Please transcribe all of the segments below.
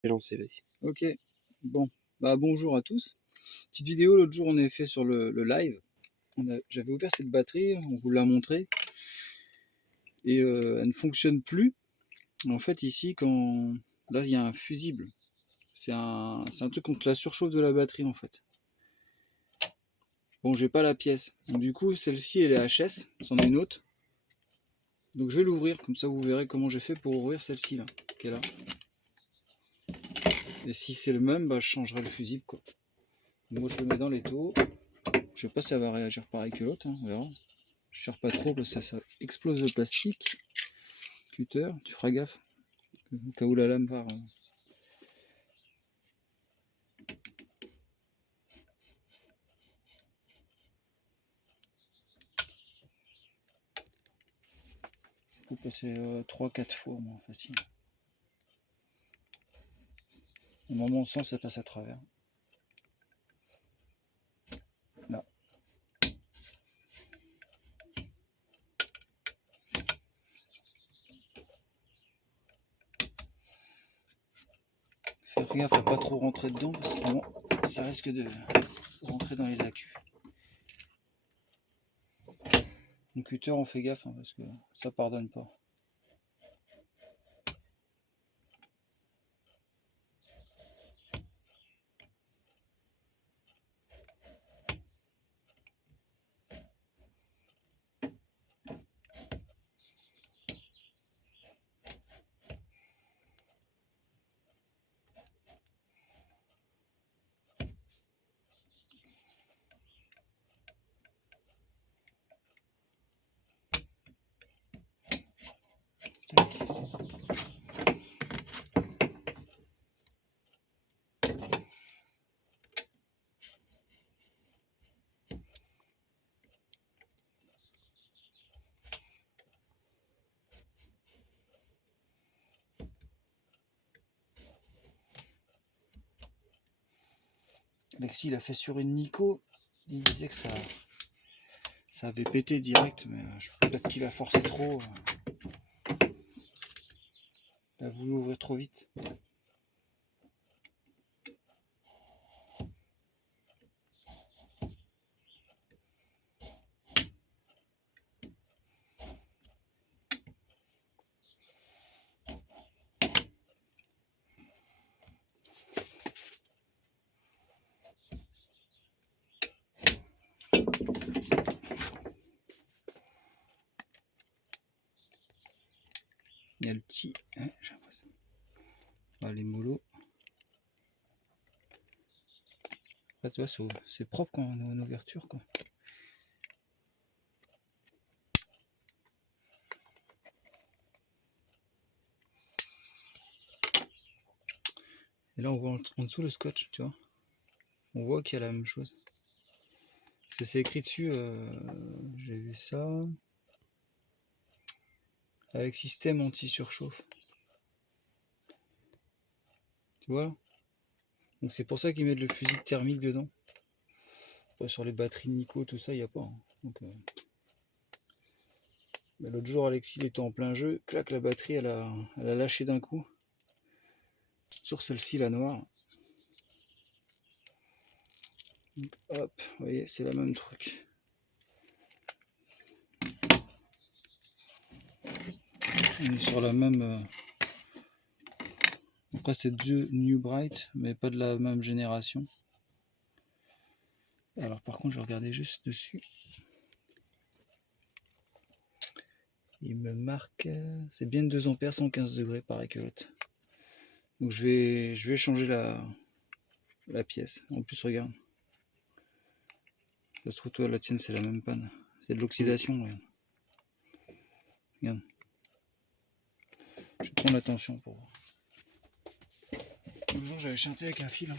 C'est lancé, vas-y. Ok, bon, bah bonjour à tous. Petite vidéo, l'autre jour on avait fait sur le live. J'avais ouvert cette batterie, on vous l'a montré, et elle ne fonctionne plus. En fait ici, là il y a un fusible. C'est un truc contre la surchauffe de la batterie en fait. Bon, j'ai pas la pièce. Donc, du coup, celle-ci elle est HS, c'en est une autre. Donc je vais l'ouvrir, comme ça vous verrez comment j'ai fait pour ouvrir celle-ci là, qui est là. Et si c'est le même, bah je changerai le fusible quoi. Moi je le mets dans l'étau. Je sais pas si ça va réagir pareil que l'autre, hein, on verra. Je cherche pas trop parce que ça explose le plastique. Cutter, tu feras gaffe. Au cas où la lame part. Je peux passer 3-4 fois, moi, facile. Au moment où on sent, ça passe à travers. Là. Faire gaffe à pas trop rentrer dedans parce que sinon, ça risque de rentrer dans les accus. Le cutter, on fait gaffe hein, parce que ça pardonne pas. Alexis, il a fait sur une Nico. Il disait que ça avait pété direct, mais peut-être qu'il a forcé trop. Il a voulu ouvrir trop vite. Il y a le petit. Hein, j'ai l'impression. Ah, les molos. Ah, tu vois, c'est propre quand on a une ouverture, quoi. Et là, on voit en dessous le scotch, tu vois. On voit qu'il y a la même chose. C'est écrit dessus, j'ai vu ça. Avec système anti-surchauffe. Tu vois là. Donc c'est pour ça qu'ils mettent le fusible thermique dedans. Après, sur les batteries Nico, tout ça, il n'y a pas. Hein. Donc, l'autre jour, Alexis il était en plein jeu. Clac, la batterie, elle a lâché d'un coup. Sur celle-ci, la noire. Hop, vous voyez, c'est la même truc. On est sur la même. Après, c'est deux New Bright, mais pas de la même génération. Alors, par contre, je regardais juste dessus. Il me marque. C'est bien 2 ampères, 115 degrés, pareil que l'autre. Donc, je vais changer la pièce. En plus, regarde. Ça se trouve, toi, la tienne, c'est la même panne. C'est de l'oxydation, regarde. Regarde. Je vais prendre l'attention pour voir. Le jour, j'avais chanté avec un fil. Hein.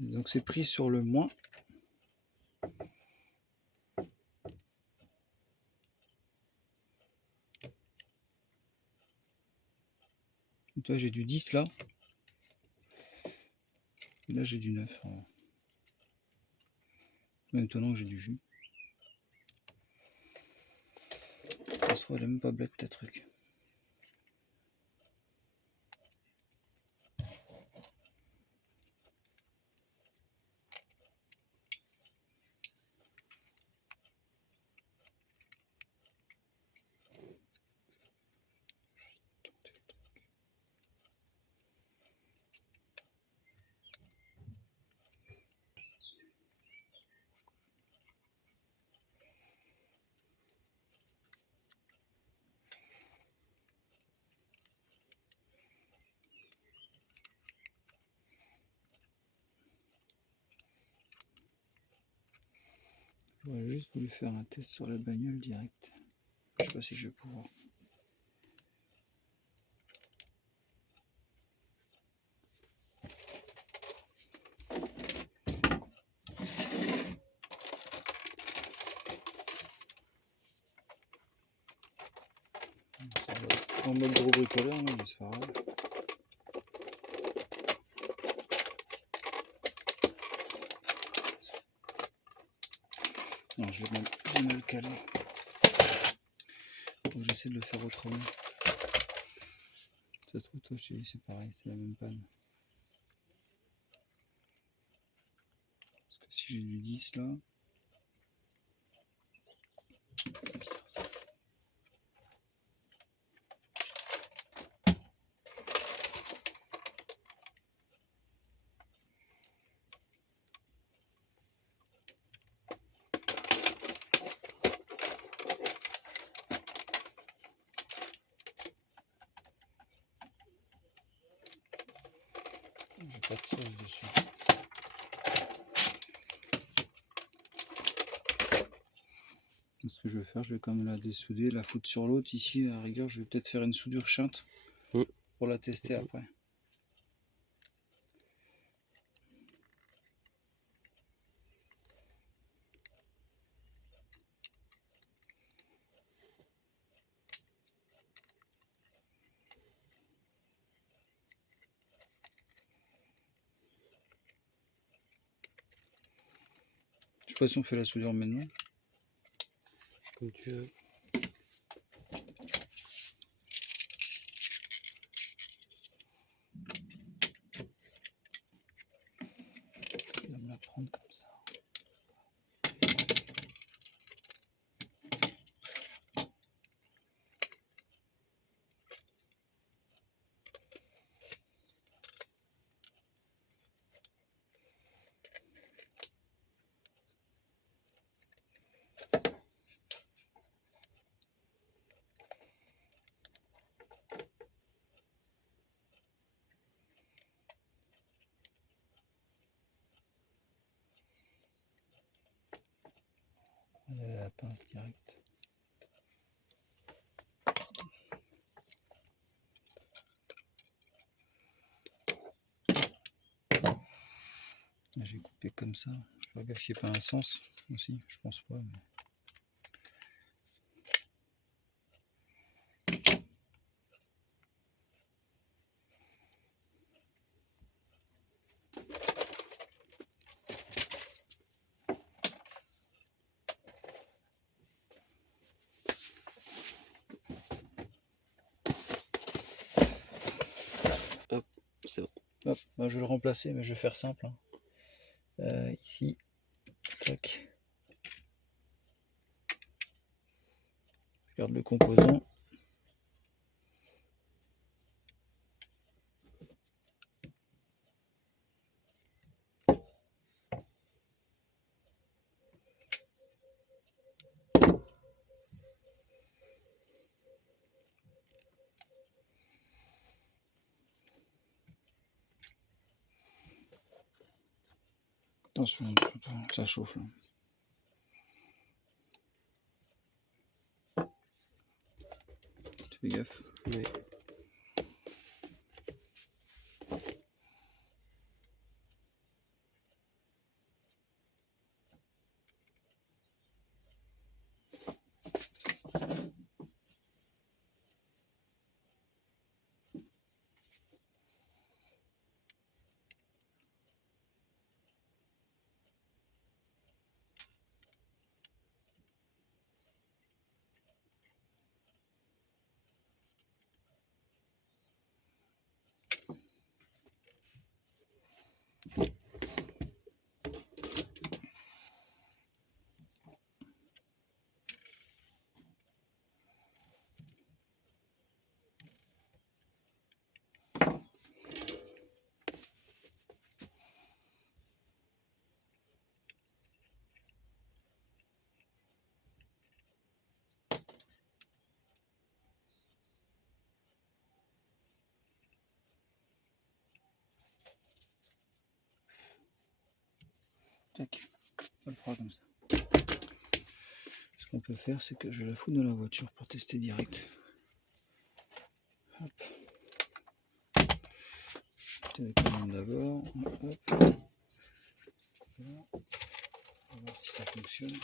Donc c'est pris sur le moins. Et toi j'ai du 10 là. Et là j'ai du 9. Même étonnant que j'ai du jus. Ça se trouve, elle est même pas blette ta truc. J'aurais juste voulu faire un test sur la bagnole direct. Je sais pas si je vais pouvoir. En mode gros bricoleur, là, mais c'est pas grave. Non, je vais mal caler. Donc j'essaie de le faire autrement. Ça se trouve, toi, je te dis, c'est pareil, c'est la même panne. Parce que si j'ai du 10 là. Bizarre, ça. J'ai pas de sauce dessus. Ce que je vais faire, je vais quand même la dessouder, la foutre sur l'autre. Ici, à la rigueur, je vais peut-être faire une soudure chinte pour la tester après. Je sais pas si on fait la soudure maintenant. Comme tu veux. Je vais me la prendre comme ça. La pince directe. J'ai coupé comme ça. Je regarde s'il n'y a pas un sens aussi. Je pense pas. Mais... Hop, c'est bon. Hop, bah, je vais le remplacer, mais je vais faire simple. Hein. Ici, tac. Je garde le composant. Attention, ça chauffe là. Fais gaffe. Oui. Tac, on le fera comme ça. Ce qu'on peut faire, c'est que je la fous dans la voiture pour tester direct. Hop. Télécommande d'abord. Hop. Voilà. On va voir si ça fonctionne.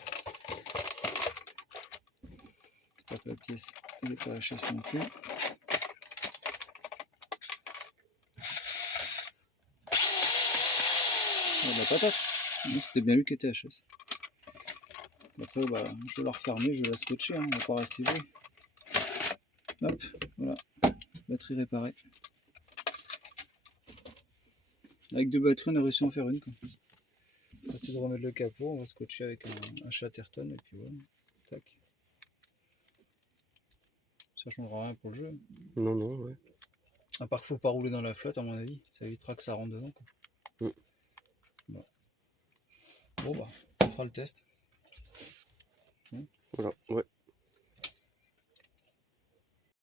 J'espère que la pièce n'est pas HS non plus. La patate. C'était bien lui qui était HS. Après, bah, je vais la refermer, je vais la scotcher, hein, on va pas rester jouer. Hop, voilà, batterie réparée. Avec 2 batteries, on a réussi à en faire une. On va essayer de remettre le capot, on va scotcher avec un Chatterton et puis voilà. Tac. Ça changera rien pour le jeu. Non, non, ouais. À part qu'il faut pas rouler dans la flotte, à mon avis, ça évitera que ça rentre dedans, quoi. Bon. Bon bah, on fera le test. Voilà, ouais.